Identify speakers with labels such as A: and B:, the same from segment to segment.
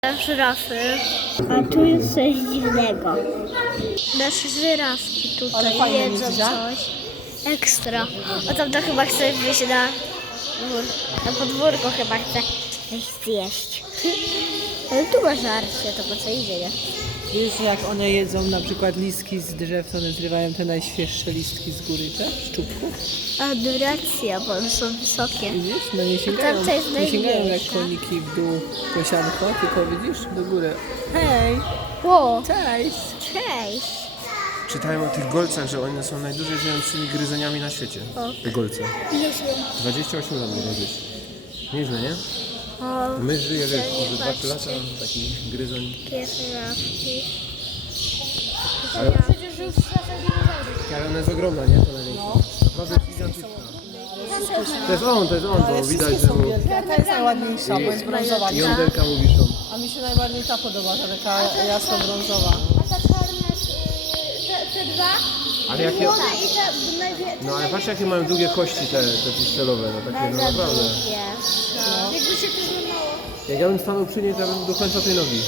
A: Żyrafy. A tu jest coś dziwnego. Nasze żyrafki tutaj jedzą coś ekstra. O tam to chyba chce wyjść na podwórko, chyba chce zjeść. Ale tu ma żarcie, to po co idzie, nie?
B: Wiesz, jak one jedzą na przykład listki z drzew, to one zrywają te najświeższe listki z góry, tak? Szczupków.
A: A, no racja, bo one są wysokie.
B: Widzisz? No nie sięgają,
A: Tam to jest
B: nie sięgają jak
A: najmniejsza.
B: koniki w dół posiadko, tylko widzisz, do góry. Hej!
A: Ło,
B: Cześć!
A: cześć!
C: Czytałem o tych golcach, że one są najdłużej żyjącymi gryzoniami na świecie. Te golce.
A: Nieźle.
C: 28 lat mogą żyć. Nieźle, nie?
A: O,
C: My żyje, wiesz,
A: patrzcie.
C: może 2-3 lata, taki gryzoń.
A: jakie żyrafki.
C: Ale,
A: Przecież już
C: ale ona jest ogromna, nie? To największa. Naprawdę gigantyczna. To jest on, bo widać, że mu
B: Ta jest najładniejsza, bo jest brązowa.
C: jąderka mu wiszą.
B: A mi się najbardziej ta podoba, ta taka jasno-brązowa.
A: A ta czarna, te dwa?
C: Ale jakie...
A: I te największe.
C: No ale patrz jakie mają długie kości te piszczelowe, no takie, no naprawdę.
A: Jakby się to złamało.
C: Jak ja bym stanął przy niej, to ja bym do końca tej nogi.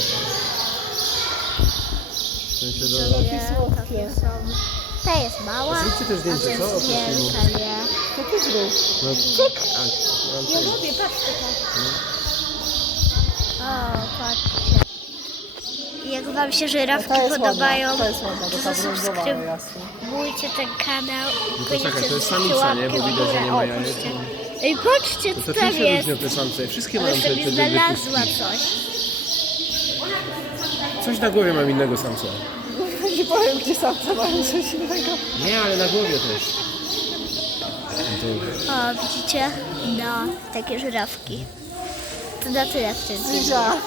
C: W sensie do...
A: Takie są. Ta jest mała.
C: Zróbcie też zdjęcie,
A: a
C: co?
A: to jest
C: Oprócz filmu.
A: wielka, nie?
B: Taki zrób.
C: No, a, mam
A: Ja
C: tutaj.
A: lubię, patrzcie to. O, patrzcie. Jak wam się żyrafki
B: Ta jest
A: podobają,
B: ładna, ta jest ładna, to ta brązowa, ale jasna.
A: subskrybujcie ten kanał.
C: No to czekaj, to jest samica, nie? Bo widać, że nie ma jajek.
A: Ej, patrzcie,
C: To
A: co
C: czym
A: tam
C: się
A: jest.
C: różnią te samce? Wszystkie
A: Ona
C: mają te
A: sobie
C: dwie
A: znalazła
C: puszki.
A: coś.
C: Coś na głowie mam innego samca.
B: Nie powiem, gdzie samce mają coś innego.
C: Nie, ale na głowie też.
A: O, widzicie? No, takie żyrafki. To na tyle w tym filmie.
B: Zuzia.